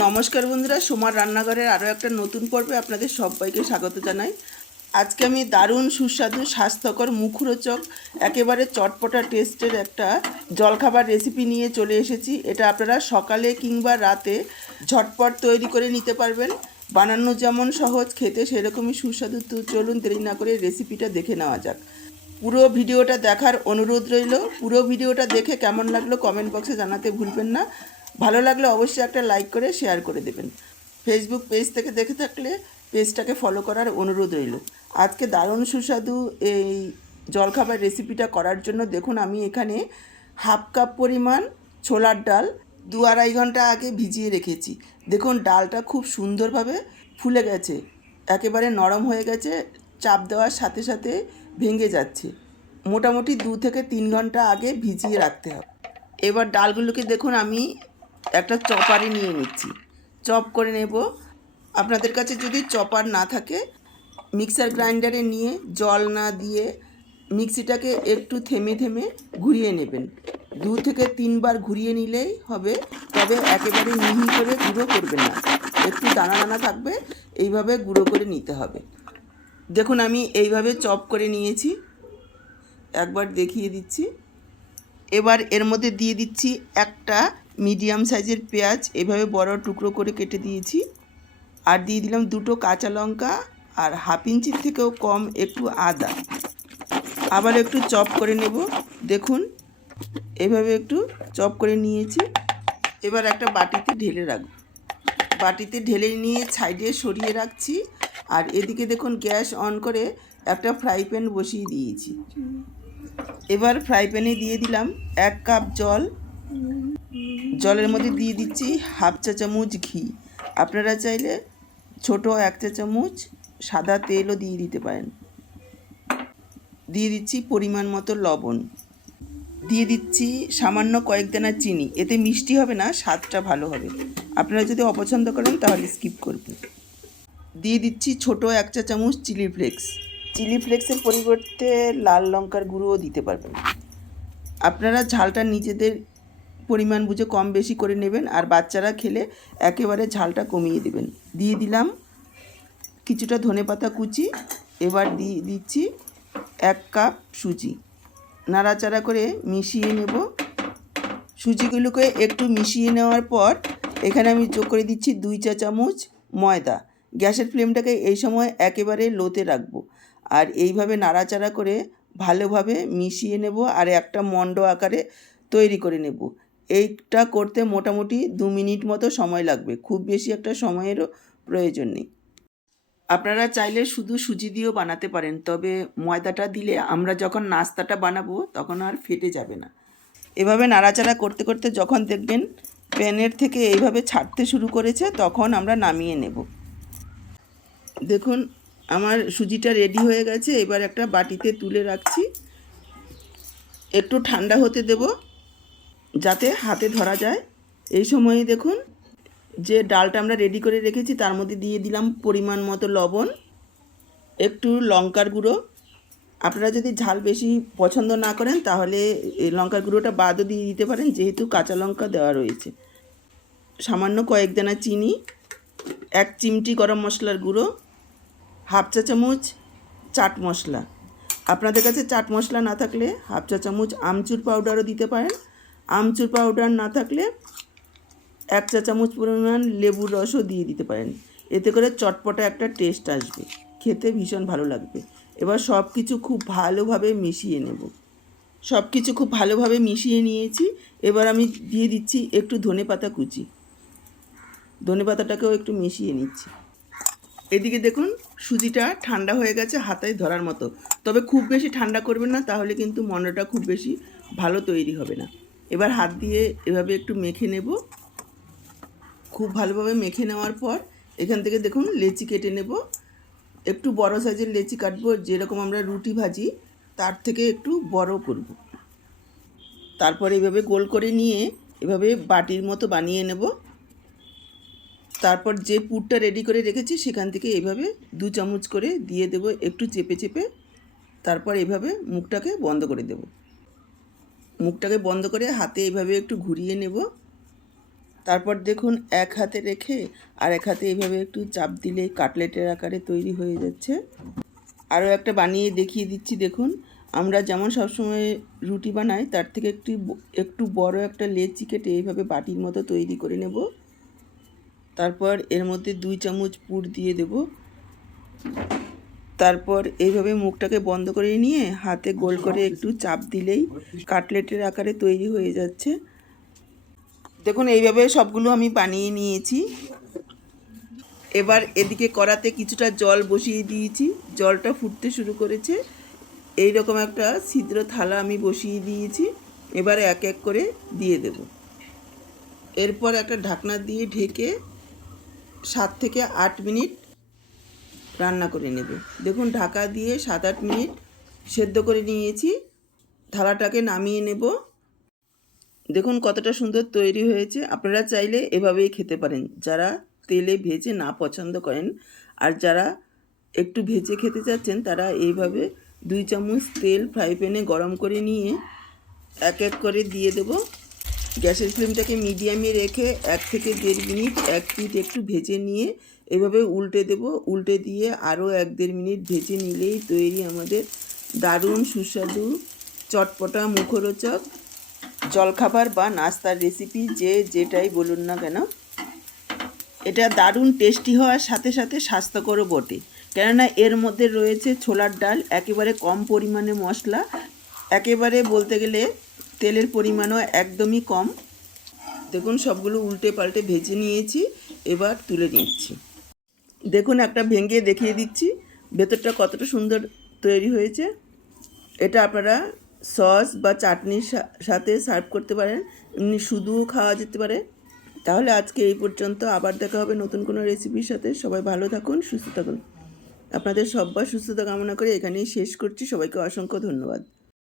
নমস্কার বন্ধুরা, সোমার রান্নাঘরের আরও একটা নতুন পর্বে আপনাদের সবাইকে স্বাগত জানাই। আজকে আমি দারুণ সুস্বাদু, স্বাস্থ্যকর মুখরোচক, একেবারে চটপটা টেস্টের একটা জলখাবার রেসিপি নিয়ে চলে এসেছি। এটা আপনারা সকালে কিংবা রাতে ঝটপট তৈরি করে নিতে পারবেন। বানানো যেমন সহজ, খেতে সেরকমই সুস্বাদু। তো চলুন দেরি না করে রেসিপিটা দেখে নেওয়া যাক। পুরো ভিডিওটা দেখার অনুরোধ রইল। পুরো ভিডিওটা দেখে কেমন লাগল কমেন্ট বক্সে জানাতে ভুলবেন না। ভালো লাগলে অবশ্যই একটা লাইক করে শেয়ার করে দেবেন। ফেসবুক পেজ থেকে দেখে থাকলে পেজটাকে ফলো করার অনুরোধ রইল। আজকে দারুণ সুস্বাদু এই জলখাবার রেসিপিটা করার জন্য দেখুন আমি এখানে হাফ কাপ পরিমাণ ছোলার ডাল দু আড়াই ঘণ্টা আগে ভিজিয়ে রেখেছি। দেখুন ডালটা খুব সুন্দরভাবে ফুলে গেছে। একেবারে নরম হয়ে গেছে, চাপ দেওয়ার সাথে সাথে ভেঙে যাচ্ছে। মোটামুটি দু থেকে তিন ঘণ্টা আগে ভিজিয়ে রাখতে হবে। এবার ডালগুলোকে দেখুন আমি একটা চপারে নিয়ে নিচ্ছি। চপ করে নেব। আপনাদের কাছে যদি চপার না থাকে, মিক্সার গ্রাইন্ডারে নিয়ে জল না দিয়ে মিক্সিটাকে একটু থেমে থেমে ঘুরিয়ে নেবেন। দু থেকে তিনবার ঘুরিয়ে নিলেই হবে, তবে একেবারে মিহি করে গুঁড়ো করবেন না। একটু দানা দানা থাকবে, এইভাবে গুঁড়ো করে নিতে হবে। দেখুন, আমি এইভাবে চপ করে নিয়েছি। একবার দেখিয়ে দিচ্ছি। এবার এর মধ্যে দিয়ে দিচ্ছি একটা মিডিয়াম সাইজের পেঁয়াজ এভাবে বড় টুকরো করে কেটে দিয়েছি। আর দিয়ে দিলাম দুটো কাঁচা লঙ্কা আর হাফ ইঞ্চির থেকেও কম একটু আদা। আবার একটু চপ করে নেব। দেখুন, এভাবে একটু চপ করে নিয়েছি। এবার একটা বাটিতে ঢেলে রাখব। বাটিতে ঢেলে নিয়ে সাইডে সরিয়ে রাখছি। আর এদিকে দেখুন, গ্যাস অন করে একটা ফ্রাই প্যান বসিয়ে দিয়েছি। এবার ফ্রাই প্যানে দিয়ে দিলাম এক কাপ জল। জলের মধ্যে দিয়ে দিচ্ছি হাফ চা চামচ ঘি। আপনারা চাইলে ছোট এক চা চামচ সাদা তেলও দিয়ে দিতে পারেন। দিয়ে দিচ্ছি পরিমাণ মতো লবণ। দিয়ে দিচ্ছি সামান্য কয়েক দানা চিনি। এতে মিষ্টি হবে না, স্বাদটা ভালো হবে। আপনারা যদি অপছন্দ করেন তাহলে স্কিপ করবেন। দিয়ে দিচ্ছি ছোট এক চা চামচ চিলি ফ্লেক্স। চিলি ফ্লেক্সের পরিবর্তে লাল লঙ্কার গুঁড়োও দিতে পারবেন। আপনারা ঝালটা নিজেদের পরিমাণ বুঝে কম বেশি করে নেবেন আর বাচ্চারা খেলে একেবারে ঝালটা কমিয়ে দেবেন। দিয়ে দিলাম কিছুটা ধনেপাতা কুচি, এবার দিয়ে দিচ্ছি এক কাপ সুজি। নাড়াচাড়া করে মিশিয়ে নেব। সুজিগুলোকে একটু মিশিয়ে নেওয়ার পর এখানে আমি যোগ করে দিচ্ছি দুই চা চামচ ময়দা। গ্যাসের ফ্লেমটাকে এই সময় একেবারে লোতে রাখব আর এইভাবে নাড়াচাড়া করে ভালোভাবে মিশিয়ে নেব আর একটা মণ্ড আকারে তৈরি করে নেব। এইটা করতে মোটামুটি দু মিনিট মতো সময় লাগবে। খুব বেশি একটা সময়েরও প্রয়োজন নেই। আপনারা চাইলে শুধু সুজি দিয়েও বানাতে পারেন, তবে ময়দাটা দিলে আমরা যখন নাস্তাটা বানাবো তখন আর ফেটে যাবে না। এভাবে নাড়াচাড়া করতে করতে যখন দেখবেন প্যানের থেকে এইভাবে ছাড়তে শুরু করেছে, তখন আমরা নামিয়ে নেব। দেখুন, আমার সুজিটা রেডি হয়ে গেছে। এবার একটা বাটিতে তুলে রাখছি। একটু ঠান্ডা হতে দেব। যাতে হাতে ধরা যায়। এই সময়ে দেখুন, যে ডালটা আমরা রেডি করে রেখেছি, তার মধ্যে দিয়ে দিলাম পরিমাণ মতো লবণ, একটু লঙ্কার গুঁড়ো। আপনারা যদি ঝাল বেশি পছন্দ না করেন, তাহলে লঙ্কার গুঁড়োটা বাদও দিয়ে দিতে পারেন, যেহেতু কাঁচা লঙ্কা দেওয়া রয়েছে। সামান্য কয়েক দানা চিনি, এক চিমটি গরম মশলার গুঁড়ো, হাফ চা চামচ চাট মশলা। আপনাদের কাছে চাট মশলা না থাকলে হাফ চা চামচ আমচুর পাউডারও দিতে পারেন। আমচুর পাউডার না থাকলে এক চা চামচ পরিমাণ লেবুর রসও দিয়ে দিতে পারেন। এতে করে চটপটা একটা টেস্ট আসবে। খেতে ভীষণ ভালো লাগবে। এবার সব কিছু খুব ভালোভাবে মিশিয়ে নেব। সব কিছু খুব ভালোভাবে মিশিয়ে নিয়েছি। এবার আমি দিয়ে দিচ্ছি একটু ধনে পাতা কুচি। ধনে পাতাটাকেও একটু মিশিয়ে নিচ্ছি। এদিকে দেখুন, সুজিটা ঠান্ডা হয়ে গেছে হাতায় ধরার মতো। তবে খুব বেশি ঠান্ডা করবেন না, তাহলে কিন্তু মন্ডটা খুব বেশি ভালো তৈরি হবে না। এবার হাত দিয়ে এভাবে একটু মেখে নেব। খুব ভালোভাবে মেখে নেওয়ার পর এখান থেকে দেখুন লেচি কেটে নেব। একটু বড় সাইজের লেচি কাটবো, যেরকম আমরা রুটি ভাজি, তার থেকে একটু বড় করব। তারপর এভাবে গোল করে নিয়ে এভাবে বাটির মতো বানিয়ে নেব। তারপর যে পুরটা রেডি করে রেখেছি, সেখান থেকে এভাবে দু চামচ করে দিয়ে দেব, একটু চেপে চেপে। তারপর এভাবে মুখটাকে বন্ধ করে দেব। মুখটাকে বন্ধ করে হাতে এভাবে একটু ঘুরিয়ে নেব। তারপর দেখুন, এক হাতে রেখে আর এক হাতে এইভাবে একটু চাপ দিলে কাটলেটের আকারে তৈরি হয়ে যাচ্ছে। আরও একটা বানিয়ে দেখিয়ে দিচ্ছি, দেখুন। আমরা যেমন সবসময় রুটি বানাই, তার থেকে একটু একটু বড় একটা লেচি কেটে এইভাবে বাটির মতো তৈরি করে নেব। তারপর এর মধ্যে দুই চামচ পুর দিয়ে দেব। তারপর এইভাবে মুখটাকে বন্ধ করে নিয়ে হাতে গোল করে একটু চাপ দিলেই কাটলেটের আকারে তৈরি হয়ে যাচ্ছে। দেখুন, এইভাবে সবগুলো আমি বানিয়ে নিয়েছি। এবার এদিকে কড়াতে কিছুটা জল বসিয়ে দিয়েছি। জলটা ফুটতে শুরু করেছে। এই রকম একটা ছিদ্র থালা আমি বসিয়ে দিয়েছি। এবার এক এক করে দিয়ে দেব। এরপর একটা ঢাকনা দিয়ে ঢেকে সাত থেকে আট মিনিট রান্না করে নেব। দেখুন, ঢাকা দিয়ে সাত আট মিনিট সেদ্ধ করে নিয়েছি। থালাটাকে নামিয়ে নেব। দেখুন, কতটা সুন্দর তৈরি হয়েছে। আপনারা চাইলে এভাবেই খেতে পারেন। যারা তেলে ভেজে না পছন্দ করেন আর যারা একটু ভেজে খেতে চাচ্ছেন, তারা এইভাবে দুই চামচ তেল ফ্রাই প্যানে গরম করে নিয়ে এক এক করে দিয়ে দেব। গ্যাসের ফ্লেমটাকে মিডিয়ামে রেখে এক থেকে দেড় মিনিট এক মিনিট একটু ভেজে নিয়ে এভাবে উল্টে দেব। উল্টে দিয়ে আরও এক দেড় মিনিট ভেজে নিলেই তৈরি আমাদের দারুণ সুস্বাদু চটপটা মুখরোচক জলখাবার বা নাস্তার রেসিপি যে যেটাই বলুন না কেন। এটা দারুণ টেস্টি হওয়ার সাথে সাথে স্বাস্থ্যকরও বটে। কেননা এর মধ্যে রয়েছে ছোলার ডাল, একেবারে কম পরিমাণে মশলা। একেবারে বলতে গেলে তেলের পরিমাণও একদমই কম। দেখুন, সবগুলো উল্টে পাল্টে ভেজে নিয়েছি, এবার তুলে নিচ্ছি। দেখুন, একটা ভেঙে দেখিয়ে দিচ্ছি, ভেতরটা কতটা সুন্দর তৈরি হয়েছে। এটা আপনারা সস বা চাটনির সাথে সার্ভ করতে পারেন, এমনি শুধুও খাওয়া যেতে পারে। তাহলে আজকে এই পর্যন্ত, আবার দেখা হবে নতুন কোনো রেসিপির সাথে। সবাই ভালো থাকুন, সুস্থ থাকুন। আপনাদের সব্বার সুস্থতা কামনা করে এখানেই শেষ করছি। সবাইকে অসংখ্য ধন্যবাদ।